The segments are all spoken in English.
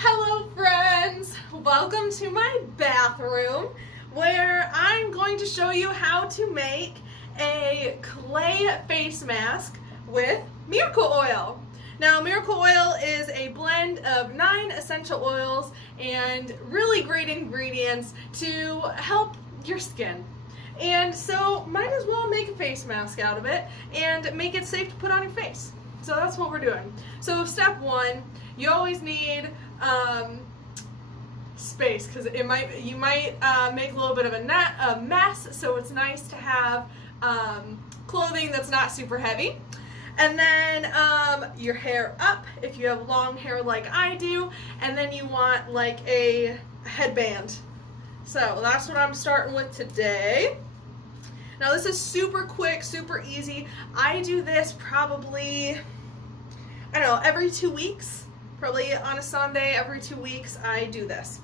Hello friends! Welcome to my bathroom where I'm going to show you how to make a clay face mask with miracle oil. Now miracle oil is a blend of 9 essential oils and really great ingredients to help your skin. And so might as well make a face mask out of it and make it safe to put on your face. So that's what we're doing. So step 1, you always need space because you might make a little bit of a mess, so it's nice to have clothing that's not super heavy. And then your hair up if you have long hair like I do, and then you want like a headband. So that's what I'm starting with today. Now this is super quick, super easy. I do this probably, I don't know, every 2 weeks. Probably on a Sunday, every 2 weeks, I do this.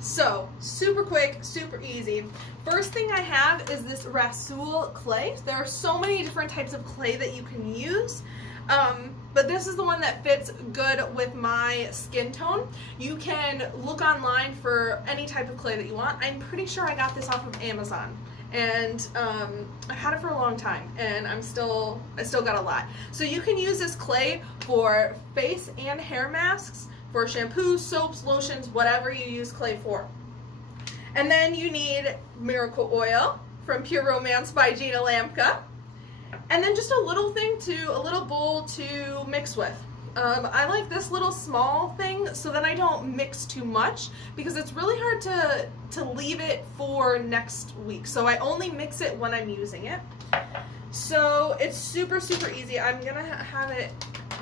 So, super quick, super easy. First thing I have is this Rhassoul clay. There are so many different types of clay that you can use, but this is the one that fits good with my skin tone. You can look online for any type of clay that you want. I'm pretty sure I got this off of Amazon. And I've had it for a long time, and I still got a lot. So you can use this clay for face and hair masks, for shampoos, soaps, lotions, whatever you use clay for. And then you need miracle oil from Pure Romance by Gina, Lamka. And then just a little bowl to mix with. I like this little small thing so that I don't mix too much because it's really hard to leave it for next week. So I only mix it when I'm using it. So it's super, super easy. I'm gonna have it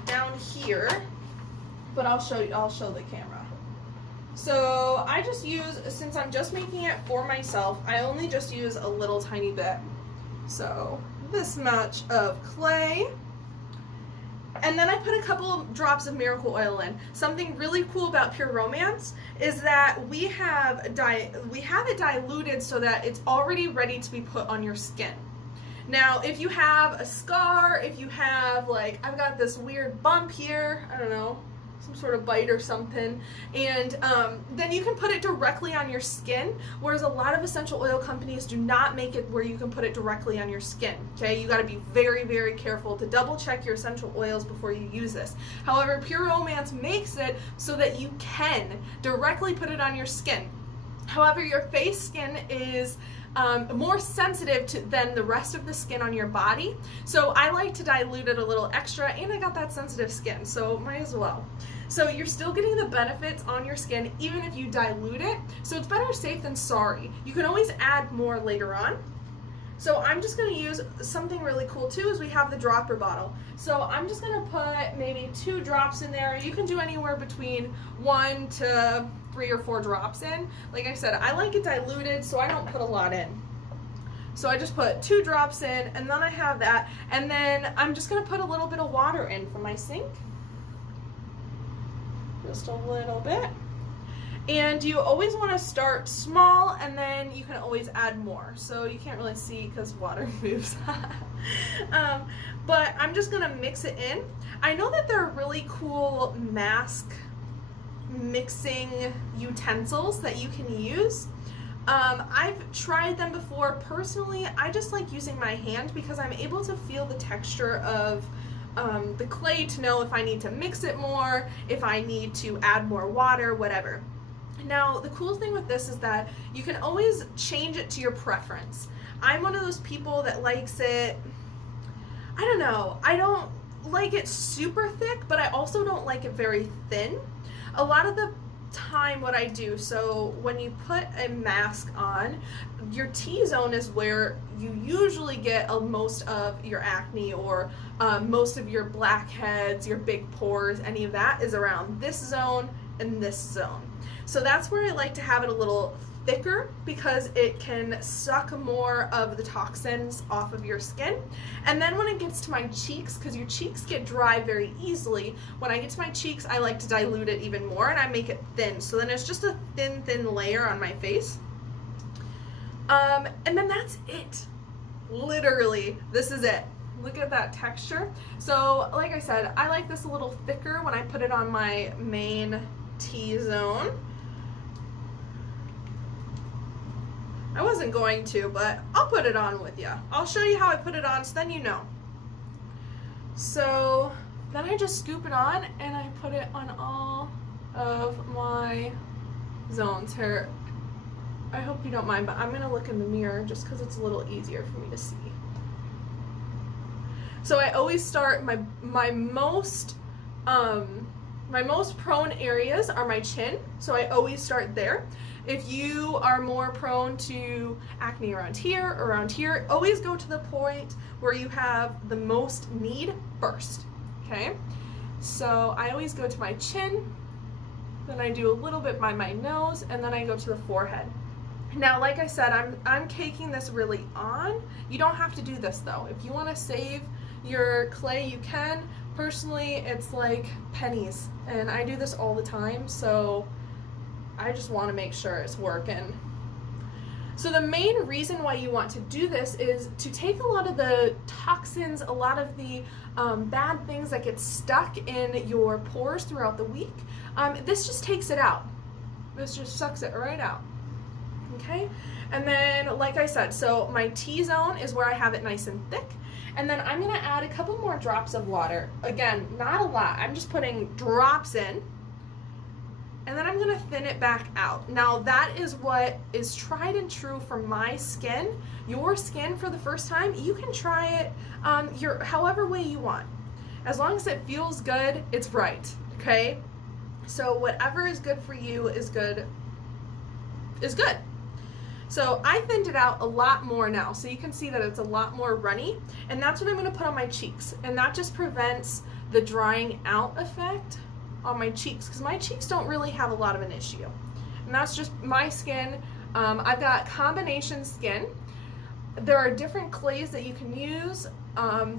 down here, but I'll show the camera. So I just use, since I'm just making it for myself, I only just use a little tiny bit. So this much of clay. And then I put a couple of drops of miracle oil in. Something really cool about Pure Romance is that we have it diluted so that it's already ready to be put on your skin. Now, if you have a scar, if you have, like, I've got this weird bump here, I don't know, some sort of bite or something, and then you can put it directly on your skin, whereas a lot of essential oil companies do not make it where you can put it directly on your skin. Okay, you got to be very, very careful to double check your essential oils before you use this. However, Pure Romance makes it so that you can directly put it on your skin. However, your face skin is more sensitive than the rest of the skin on your body, so I like to dilute it a little extra, and I got that sensitive skin, so might as well. So you're still getting the benefits on your skin even if you dilute it, so it's better safe than sorry. You can always add more later on. So I'm just going to use something really cool too, is we have the dropper bottle. So I'm just going to put maybe 2 drops in there. You can do anywhere between 1 to 3 or 4 drops in. Like I said, I like it diluted, so I don't put a lot in. So I just put 2 drops in, and then I have that, and then I'm just going to put a little bit of water in from my sink. Just a little bit. And you always want to start small, and then you can always add more. So you can't really see because water moves. But I'm just going to mix it in. I know that there are really cool mask mixing utensils that you can use. I've tried them before. Personally, I just like using my hand because I'm able to feel the texture of the clay to know if I need to mix it more, if I need to add more water, whatever. Now, the cool thing with this is that you can always change it to your preference. I'm one of those people that likes it, I don't know, I don't like it super thick, but I also don't like it very thin. A lot of the time what I do, so when you put a mask on, your T-zone is where you usually get most of your acne or most of your blackheads, your big pores, any of that is around this zone and this zone. So that's where I like to have it a little thicker because it can suck more of the toxins off of your skin. And then when it gets to my cheeks, because your cheeks get dry very easily, when I get to my cheeks I like to dilute it even more and I make it thin. So then it's just a thin layer on my face. And then that's it. Literally, this is it. Look at that texture. So like I said, I like this a little thicker when I put it on my main T-zone. I wasn't going to, but I'll put it on with you. I'll show you how I put it on so then you know. So then I just scoop it on and I put it on all of my zones here. I hope you don't mind, but I'm going to look in the mirror just because it's a little easier for me to see. So I always start my most prone areas are my chin, so I always start there. If you are more prone to acne around here, always go to the point where you have the most need first, okay? So I always go to my chin, then I do a little bit by my nose, and then I go to the forehead. Now, like I said, I'm caking this really on. You don't have to do this though. If you want to save your clay, you can. Personally, it's like pennies, and I do this all the time, so I just want to make sure it's working. So the main reason why you want to do this is to take a lot of the toxins, a lot of the bad things that get stuck in your pores throughout the week. This just takes it out. This just sucks it right out. Okay? And then, like I said, so my T-zone is where I have it nice and thick. And then I'm going to add a couple more drops of water. Again, not a lot. I'm just putting drops in. And then I'm going to thin it back out. Now that is what is tried and true for my skin. Your skin, for the first time, you can try it however way you want. As long as it feels good, it's right. Okay? So whatever is good for you is good. So I thinned it out a lot more now, so you can see that it's a lot more runny, and that's what I'm going to put on my cheeks, and that just prevents the drying out effect on my cheeks, because my cheeks don't really have a lot of an issue, and that's just my skin. I've got combination skin. There are different clays that you can use,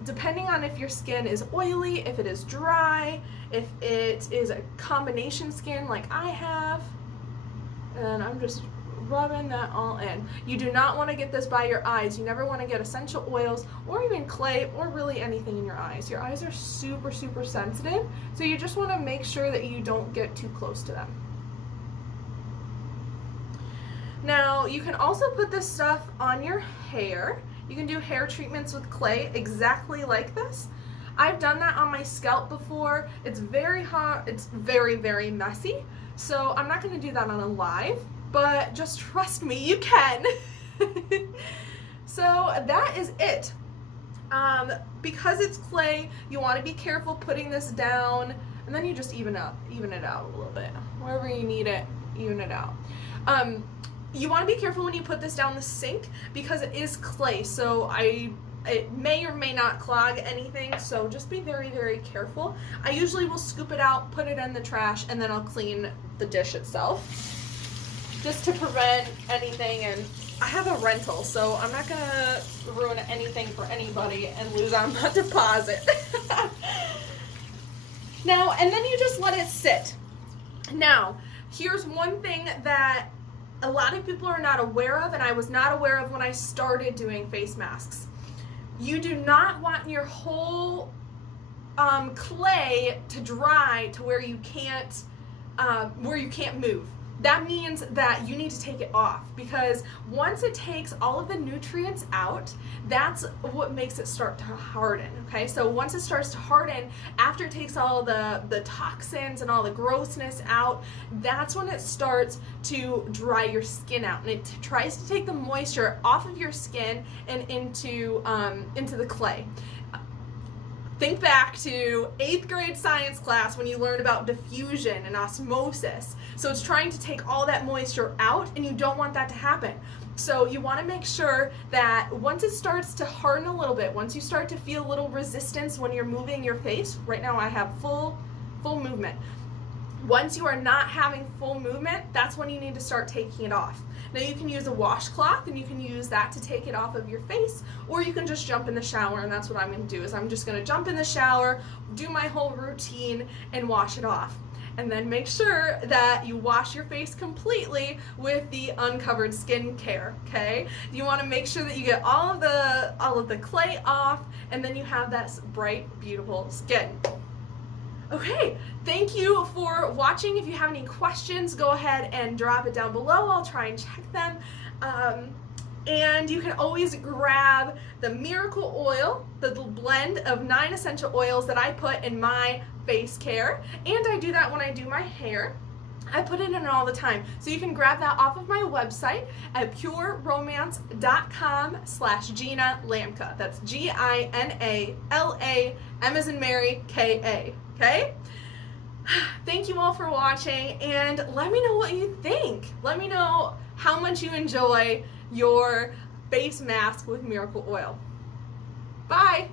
depending on if your skin is oily, if it is dry, if it is a combination skin like I have, and I'm just rubbing that all in. You do not want to get this by your eyes. You never want to get essential oils or even clay or really anything in your eyes. Your eyes are super, super sensitive, so you just want to make sure that you don't get too close to them. Now, you can also put this stuff on your hair. You can do hair treatments with clay exactly like this. I've done that on my scalp before. It's very hot. It's very, very messy. So I'm not going to do that on a live, but just trust me, you can. So that is it. Because it's clay, you want to be careful putting this down, and then you just even it out a little bit. Wherever you need it, even it out. You want to be careful when you put this down the sink because it is clay, so it may or may not clog anything, so just be very, very careful. I usually will scoop it out, put it in the trash, and then I'll clean the dish itself, just to prevent anything. And I have a rental, so I'm not gonna ruin anything for anybody and lose on my deposit. Now, and then you just let it sit. Now, here's one thing that a lot of people are not aware of, and I was not aware of when I started doing face masks. You do not want your whole clay to dry to where you can't move. That means that you need to take it off, because once it takes all of the nutrients out, that's what makes it start to harden, okay? So once it starts to harden, after it takes all the toxins and all the grossness out, that's when it starts to dry your skin out, and it tries to take the moisture off of your skin and into the clay. Think back to 8th grade science class when you learned about diffusion and osmosis. So it's trying to take all that moisture out, and you don't want that to happen. So you want to make sure that once it starts to harden a little bit, once you start to feel a little resistance when you're moving your face, right now I have full movement. Once you are not having full movement, that's when you need to start taking it off. Now you can use a washcloth, and you can use that to take it off of your face, or you can just jump in the shower, and that's what I'm going to do. Is I'm just going to jump in the shower, do my whole routine, and wash it off. and then make sure that you wash your face completely with the uncovered skincare, okay? You want to make sure that you get all of the clay off, and then you have that bright, beautiful skin. Okay, thank you for watching. If you have any questions, go ahead and drop it down below. I'll try and check them. And you can always grab the Miracle Oil, the blend of 9 essential oils that I put in my face care. And I do that when I do my hair. I put it in all the time. So you can grab that off of my website at pureromance.com/Gina Lamka. That's GINALA, M as in Mary, KA. Okay? Thank you all for watching, and let me know what you think. Let me know how much you enjoy your face mask with Miracle Oil. Bye!